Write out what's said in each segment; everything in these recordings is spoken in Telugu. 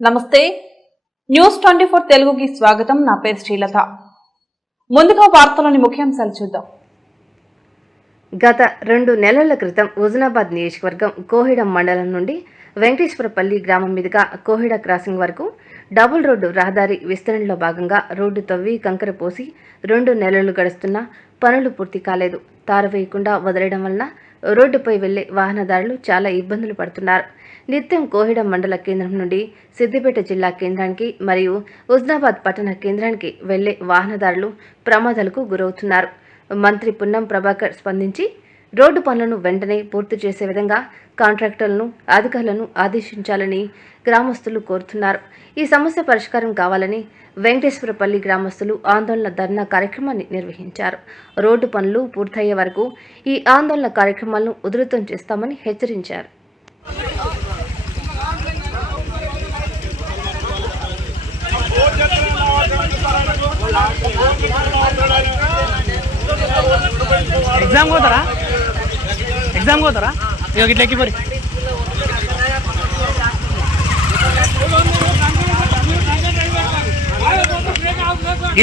నమస్తే. న్యూస్ ట్వంటీ ఫోర్ తెలుగుకి స్వాగతం. నా పేరు శ్రీలత. ముందుగా వార్తలోని ముఖ్యాంశాలు చూద్దాం. గత రెండు నెలల క్రితం హుజనాబాద్ నియోజకవర్గం కోహిడ మండలం నుండి వెంకటేశ్వరపల్లి గ్రామం మీదుగా కోహిడ క్రాసింగ్ వరకు డబుల్ రోడ్డు రహదారి విస్తరణలో భాగంగా రోడ్డు తవ్వి కంకర పోసి రెండు నెలలు గడుస్తున్నా పనులు పూర్తి కాలేదు. తారవేయకుండా వదిలేయడం వలన రోడ్డుపై వెళ్ళే వాహనదారులు చాలా ఇబ్బందులు పడుతున్నారు. నిత్యం కోహిడ మండల కేంద్రం నుండి సిద్దిపేట జిల్లా కేంద్రానికి మరియు హుజనాబాద్ పట్టణ కేంద్రానికి వెళ్ళే వాహనదారులు ప్రమాదాలకు గురవుతున్నారు. మంత్రి పున్నం ప్రభాకర్ స్పందించి రోడ్డు పనులను వెంటనే పూర్తి చేసే విధంగా కాంట్రాక్టర్లను అధికారులను ఆదేశించాలని గ్రామస్తులు కోరుతున్నారు. ఈ సమస్య పరిష్కారం కావాలని వెంకటేశ్వరపల్లి గ్రామస్తులు ఆందోళన ధర్నా కార్యక్రమాన్ని నిర్వహించారు. రోడ్డు పనులు పూర్తయ్యే వరకు ఈ ఆందోళన కార్యక్రమాలను ఉధృతం చేస్తామని హెచ్చరించారు. ఎగ్జామ్ పోతారా? ఎగ్జామ్ పోతారా? ఇక ఇట్లా ఎక్కిపోయి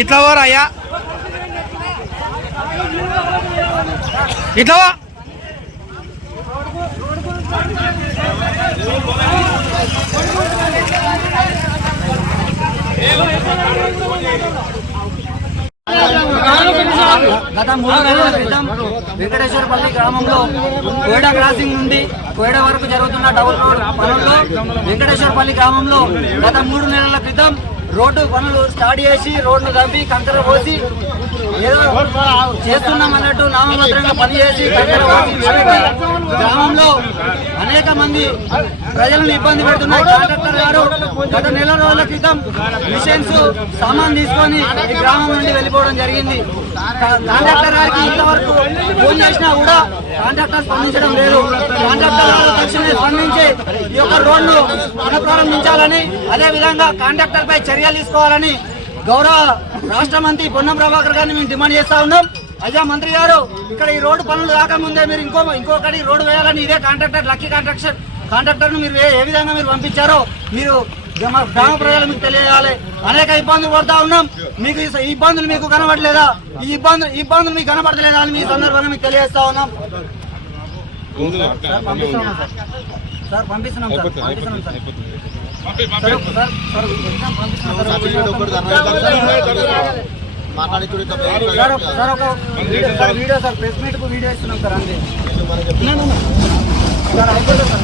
ఇట్లా పోరా అయ్యా. ఇట్లా పో. గత మూడు నెలల క్రితం వెంకటేశ్వరపల్లి గ్రామంలో కోయడ క్రాసింగ్ నుండి కోయడ వరకు జరుగుతున్న డబుల్ రోడ్ పనుల్లో వెంకటేశ్వరపల్లి గ్రామంలో గత మూడు నెలల క్రితం రోడ్డు పనులు స్టార్ట్ చేసి రోడ్డు తవ్వి కంకర పోసి ఏదో చేస్తున్నాం అన్నట్టు నామమాత్రంగా పని చేసి కంకర పోసి గ్రామంలో అనేక మంది ప్రజలను ఇబ్బంది పెడుతున్నారు కాంట్రాక్టర్ గారు గత నెల రోజుల క్రితం మిషన్స్ సామాన్ తీసుకొని ఈ గ్రామం నుండి వెళ్ళిపోవడం జరిగింది. కాంట్రాక్టర్ గారికి ఇంతవరకు ఫోన్ చేసినా కూడా కాంట్రాక్టర్ స్పందించడం లేదు. కాంట్రాక్టర్ గారు తక్షణమే స్పందించి ఈ యొక్క రోడ్ను పునఃప్రారంభించాలని అదే విధంగా కాంట్రాక్టర్ పై చర్యలు తీసుకోవాలని గౌరవ రాష్ట్ర మంత్రి పొన్నం ప్రభాకర్ గారిని మేము డిమాండ్ చేస్తా ఉన్నాం. అయ్యా మంత్రి గారు ఇక్కడ ఈ రోడ్డు పనులు రాకముందే మీరు ఇంకో ఇంకొకటి రోడ్డు వేయాలని ఇదే కాంట్రాక్టర్ లక్కీ కాంట్రాక్షన్ కాంట్రాక్టర్ను మీరు ఏ- విధంగా మీరు పంపించారో మీరు గ్రామ ప్రజలు మీకు తెలియజేయాలి అనేక ఇబ్బందులు పడతా ఉన్నాం మీకు ఈ ఇబ్బందులు మీకు కనబడలేదా ఈ ఇబ్బందులు ఈ ఇబ్బందులు మీకు కనబడలేదా అని మీ సందర్భంగా మీకు తెలియజేస్తా ఉన్నాం సార్, పంపిస్తున్నాం సార్. పంపిస్తున్నాం సార్ పంపిస్తున్నాం సార్ పంపిస్తున్నాం సార్. సార్ ఒక- సార్ ఒక వీడియో సార్ ప్రెస్ మీట్కు వీడియో ఇస్తున్నాం సార్ అంతే సార్ అయిపోతుంది సార్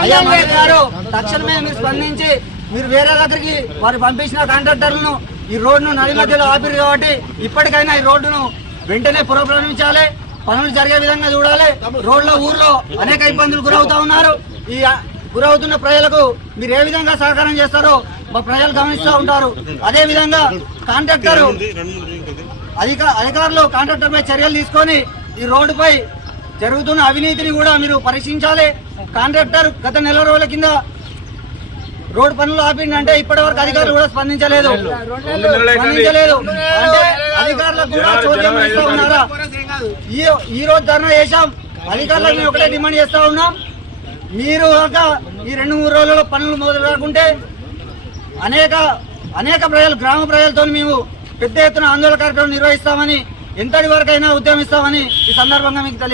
అయ్యా గారు తక్షణమే మీరు స్పందించి మీరు వేరే దగ్గరికి వారు పంపించిన కాంట్రాక్టర్లను ఈ రోడ్డును నది మధ్యలో ఆపిరు కాబట్టి ఇప్పటికైనా ఈ రోడ్డును వెంటనే పునఃప్రారంభించాలి పనులు జరిగే విధంగా చూడాలి. రోడ్ల ఊర్లో అనేక ఇబ్బందులు గురవుతా ఉన్నారు. ఈ గురవుతున్న ప్రజలకు మీరు ఏ విధంగా సహకారం చేస్తారో మా ప్రజలు గమనిస్తూ ఉంటారు. అదే విధంగా కాంట్రాక్టర్ అధిక అధికారులు కాంట్రాక్టర్ పై చర్యలు తీసుకొని ఈ రోడ్డుపై జరుగుతున్న అవినీతిని కూడా మీరు పరీక్షించాలి. కాంట్రాక్టర్ గత నెల రోజుల కింద రోడ్ పనులు ఆపిండంటే ఇప్పటి వరకు అధికారులు కూడా స్పందించలేదు. స్పందించలేదు. అంటే అధికారులకు కూడా చోద్యం ఉన్నారా? ఈ రోజు ధర్నా చేశాం. అధికారులకు మేము ఒకటే డిమాండ్ చేస్తా ఉన్నాం. మీరు కనుక ఈ రెండు మూడు రోజుల్లో పనులు మొదలు రాకుంటే అనేక అనేక ప్రజలు గ్రామ ప్రజలతో మేము పెద్ద ఎత్తున ఆందోళన కార్యక్రమం నిర్వహిస్తామని ఎంతటి వరకైనా ఉద్యమిస్తామని ఈ సందర్భంగా మీకు తెలియ